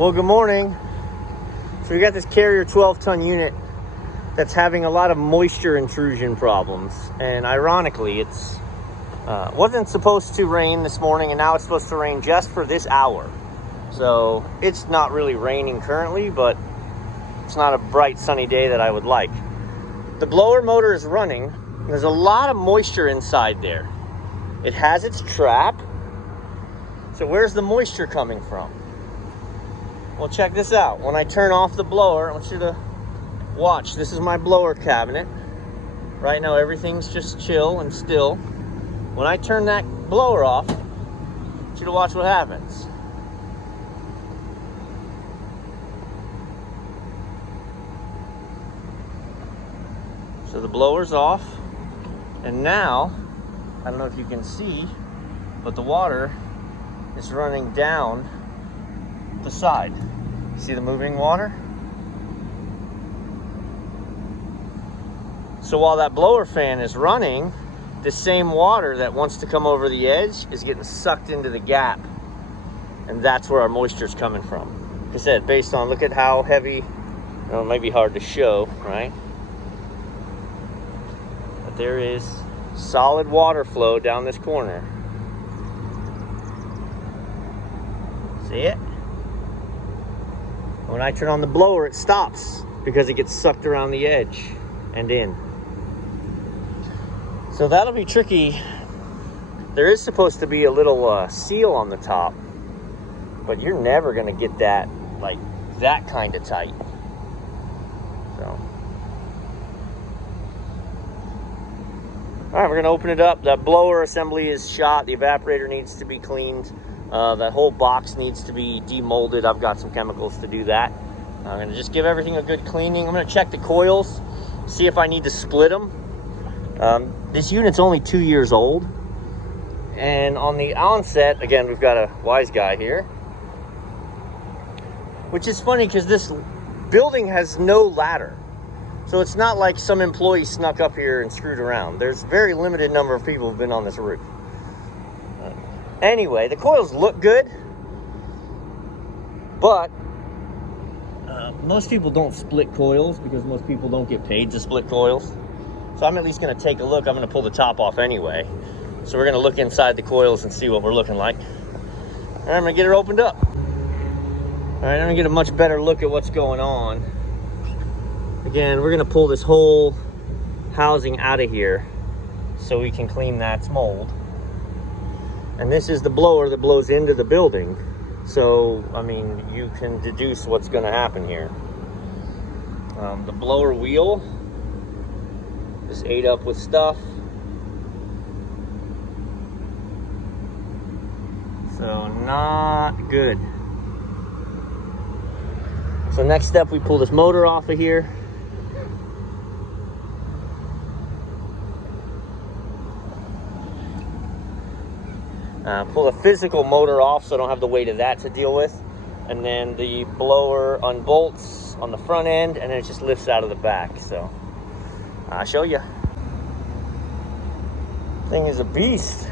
Well, good morning. So we got this Carrier 12-ton unit that's having a lot of moisture intrusion problems. And ironically, it's wasn't supposed to rain this morning, and now it's supposed to rain just for this hour. So it's not really raining currently, but it's not a bright sunny day that I would like. The blower motor is running. There's a lot of moisture inside there. It has its trap. So where's the moisture coming from? Well, check this out. When I turn off the blower, I want you to watch. This is my blower cabinet. Right now, everything's just chill and still. When I turn that blower off, I want you to watch what happens. So the blower's off, and now, I don't know if you can see, but the water is running down the side. See the moving water? So while that blower fan is running, the same water that wants to come over the edge is getting sucked into the gap. And that's where our moisture is coming from. Like I said, based on, look at how heavy, it might be hard to show, right? But there is solid water flow down this corner. See it? When I turn on the blower, it stops because it gets sucked around the edge and in. So that'll be tricky. There is supposed to be a little seal on the top, but you're never gonna get that, like that kind of tight. So, all right, we're gonna open it up. That blower assembly is shot. The evaporator needs to be cleaned. That whole box needs to be demolded. I've got some chemicals to do that. I'm gonna just give everything a good cleaning. I'm gonna check the coils, see if I need to split them. This unit's only 2 years old. And on the onset, again, we've got a wise guy here. Which is funny because this building has no ladder. So it's not like some employee snuck up here and screwed around. There's very limited number of people who've been on this roof. Anyway, the coils look good, but most people don't split coils because most people don't get paid to split coils. So I'm at least going to take a look. I'm going to pull the top off anyway. So we're going to look inside the coils and see what we're looking like. And I'm going to get her opened up. All right, I'm going to get a much better look at what's going on. Again, we're going to pull this whole housing out of here so we can clean that mold. And this is the blower that blows into the building. So, I mean, you can deduce what's going to happen here. The blower wheel is ate up with stuff. So, not good. So next step, we pull this motor off of here. Pull the physical motor off so I don't have the weight of that to deal with. And then the blower unbolts on the front end, and then it just lifts out of the back. So I'll show you. Thing is a beast.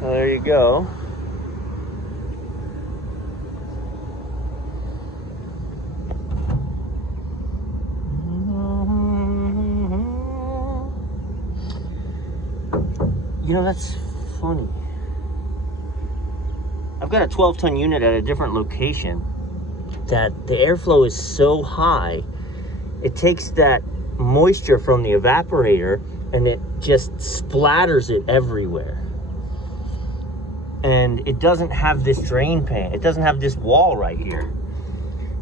Well, there you go. You know, that's funny. I've got a 12-ton unit at a different location that the airflow is so high, it takes that moisture from the evaporator and it just splatters it everywhere. And it doesn't have this drain pan. It doesn't have this wall right here.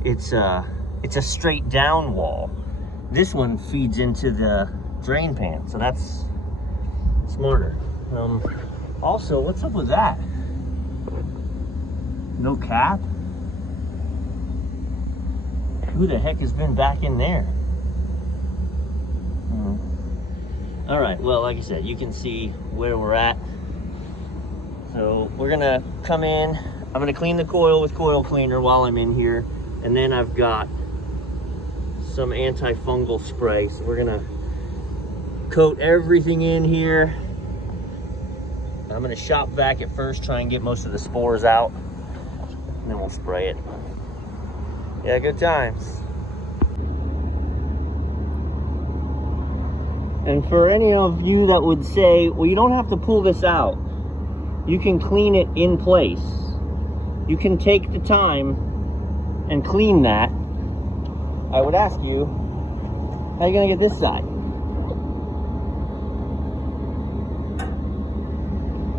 It's a straight down wall. This one feeds into the drain pan, so that's smarter. Also, what's up with that? No cap? Who the heck has been back in there? All right, well, like I said, you can see where we're at. So we're gonna come in. I'm gonna clean the coil with coil cleaner while I'm in here. And then I've got some antifungal spray. So we're gonna coat everything in here. I'm gonna shop vac it first, try and get most of the spores out. and then we'll spray it. Yeah, good times. And for any of you that would say, well, you don't have to pull this out. You can clean it in place. You can take the time and clean that. I would ask you, how are you gonna get this side?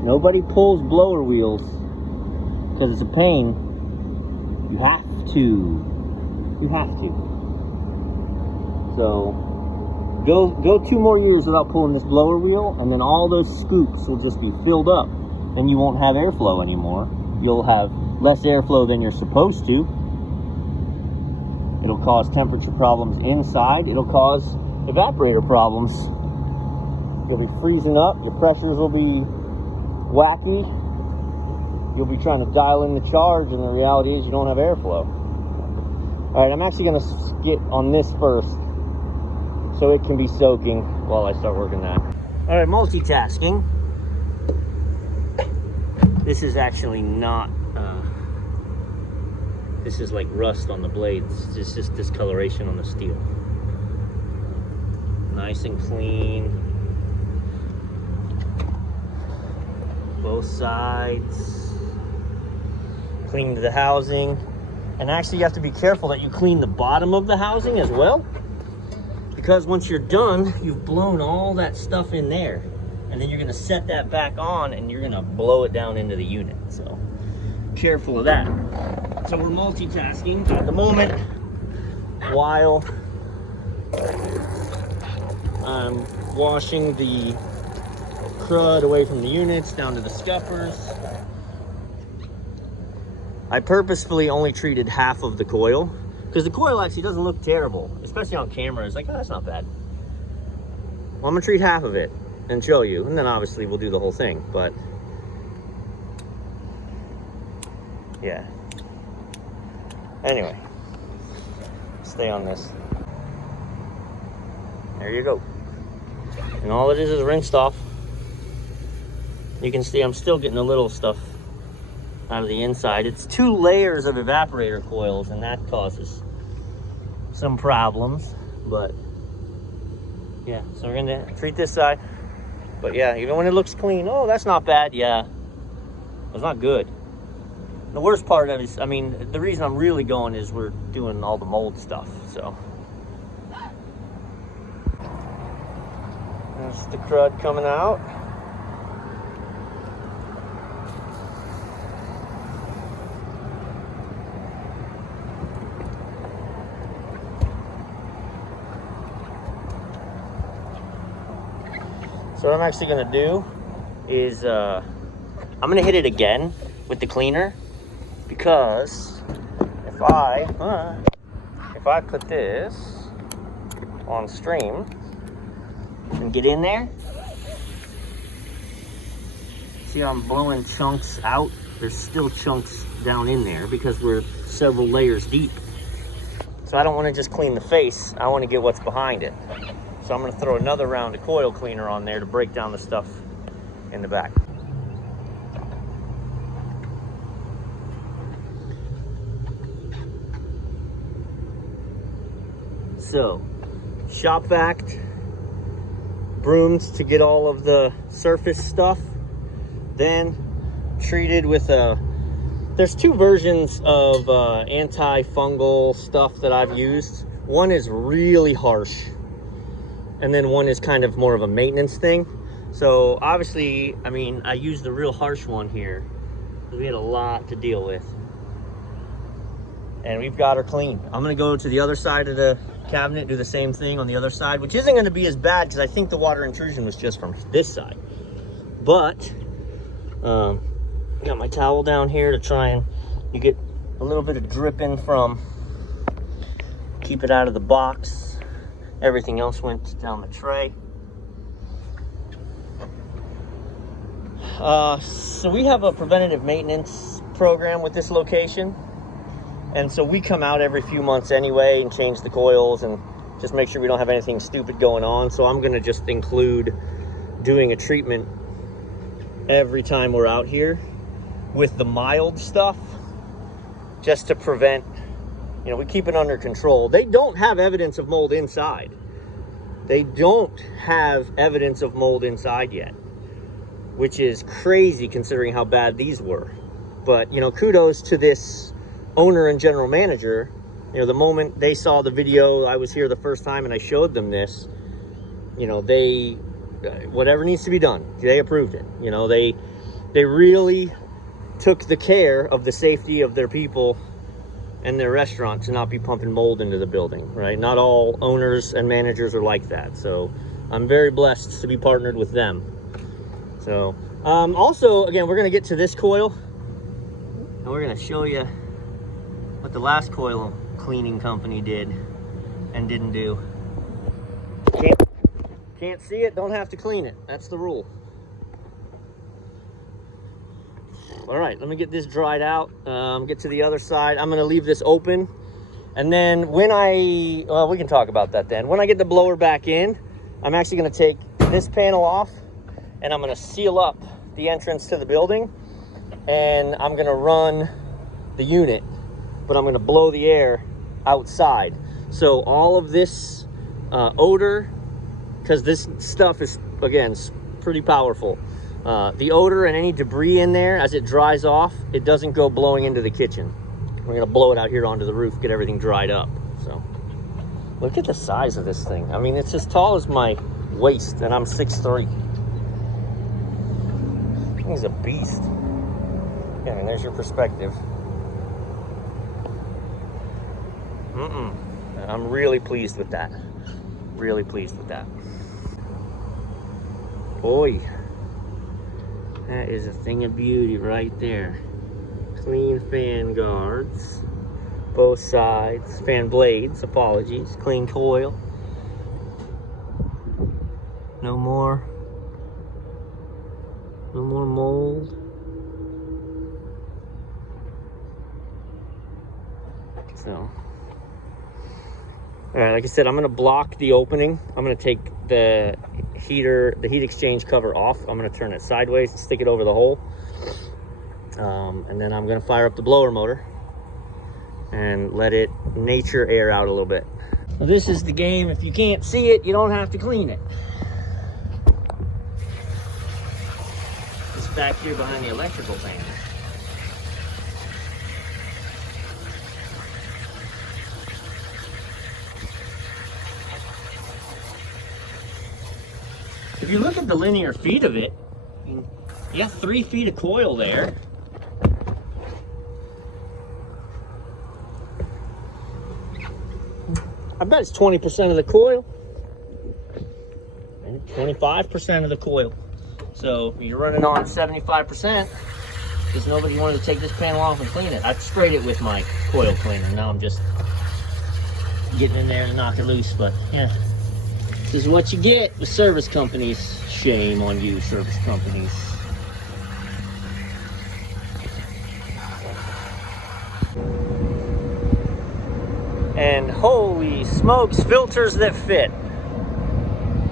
Nobody pulls blower wheels because it's a pain. You have to. You have to. So go 2 more years without pulling this blower wheel, and then all those scoops will just be filled up, and you won't have airflow anymore. You'll have less airflow than you're supposed to. It'll cause temperature problems inside. It'll cause evaporator problems. You'll be freezing up. Your pressures will be wacky. You'll be trying to dial in the charge, and the reality is you don't have airflow. All right, I'm actually going to get on this first so it can be soaking while I start working that. All right, multitasking. This is actually not, this is like rust on the blades. It's just discoloration on the steel. Nice and clean. Both sides. Cleaned the housing. And actually you have to be careful that you clean the bottom of the housing as well. Because once you're done, you've blown all that stuff in there. And then you're gonna set that back on and you're gonna blow it down into the unit. So careful of that. So we're multitasking at the moment while I'm washing the crud away from the units down to the scuppers. I purposefully only treated half of the coil because the coil actually doesn't look terrible, especially on camera. It's like, oh, that's not bad. Well, I'm gonna treat half of it and show you, and then obviously we'll do the whole thing, but yeah. Anyway, stay on this. There you go. And all it is rinsed off. You can see I'm still getting a little stuff out of the inside. It's 2 layers of evaporator coils, and that causes some problems, but yeah, so we're gonna treat this side. But yeah, even when it looks clean, oh, that's not bad. Yeah, it's not good. The worst part of it is, I mean, the reason I'm really going is we're doing all the mold stuff, so. There's the crud coming out. So what I'm actually gonna do is I'm gonna hit it again with the cleaner, because if I put this on stream and get in there, see how I'm blowing chunks out? There's still chunks down in there because we're several layers deep. So I don't want to just clean the face, I want to get what's behind it. So I'm going to throw another round of coil cleaner on there to break down the stuff in the back. So, shop vac, brooms to get all of the surface stuff, then treated with there's 2 versions of antifungal stuff that I've used. One is really harsh, and then one is kind of more of a maintenance thing. So obviously, I mean, I used the real harsh one here because we had a lot to deal with. And we've got her clean. I'm gonna go to the other side of the cabinet, do the same thing on the other side, which isn't gonna be as bad because I think the water intrusion was just from this side. But, got my towel down here to try and you get a little bit of dripping from, keep it out of the box. Everything else went down the tray. So we have a preventative maintenance program with this location. And so we come out every few months anyway and change the coils and just make sure we don't have anything stupid going on. So I'm gonna just include doing a treatment every time we're out here with the mild stuff. just to prevent, you know, we keep it under control. They don't have evidence of mold inside. They don't have evidence of mold inside yet, which is crazy considering how bad these were. But, you know, kudos to this owner and general manager. You know, the moment they saw the video, I was here the first time and I showed them this, you know, they, whatever needs to be done, they approved it. You know, they really took the care of the safety of their people and their restaurant to not be pumping mold into the building, right? Not all owners and managers are like that. So I'm very blessed to be partnered with them. So also, again, we're gonna get to this coil and we're gonna show you what the last coil cleaning company did and didn't do. Can't see it, don't have to clean it. That's the rule. All right, let me get this dried out, get to the other side. I'm gonna leave this open. And then when well, we can talk about that then. When I get the blower back in, I'm actually gonna take this panel off and I'm gonna seal up the entrance to the building. And I'm gonna run the unit, but I'm gonna blow the air outside. So all of this odor, because this stuff is, again, pretty powerful. The odor and any debris in there, as it dries off, it doesn't go blowing into the kitchen. We're gonna blow it out here onto the roof, get everything dried up. So, look at the size of this thing. I mean, it's as tall as my waist, and I'm 6'3". He's a beast. Yeah, I mean, there's your perspective. I'm really pleased with that. Really pleased with that. Boy. That is a thing of beauty right there. Clean fan guards, both sides, fan blades, apologies, clean coil. No more mold. So, all right, like I said, I'm gonna block the opening. I'm gonna take the heat exchange cover off. I'm gonna turn it sideways and stick it over the hole. And then I'm gonna fire up the blower motor and let it nature air out a little bit. Well, this is the game. If you can't see it, you don't have to clean it. It's back here behind the electrical fan. If you look at the linear feet of it, you have 3 feet of coil there. I bet it's 20% of the coil. And 25% of the coil. So you're running on 75% because nobody wanted to take this panel off and clean it. I sprayed it with my coil cleaner. Now I'm just getting in there to knock it loose, but yeah. This is what you get with service companies. Shame on you, service companies. And holy smokes, filters that fit.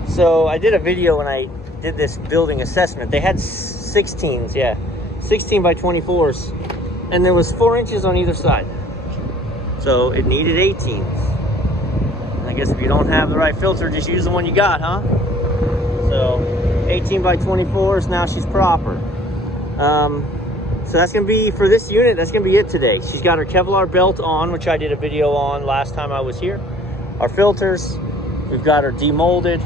So I did a video when I did this building assessment. They had 16s, yeah. 16 by 24s. And there was 4 inches on either side. So it needed 18s. I guess if you don't have the right filter, just use the one you got, huh? So 18 by 24s, now she's proper. So that's gonna be, for this unit, that's gonna be it today. She's got her Kevlar belt on, which I did a video on last time I was here. Our filters, we've got her demolded.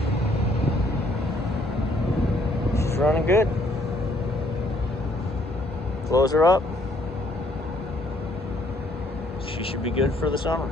She's running good. Close her up. She should be good for the summer.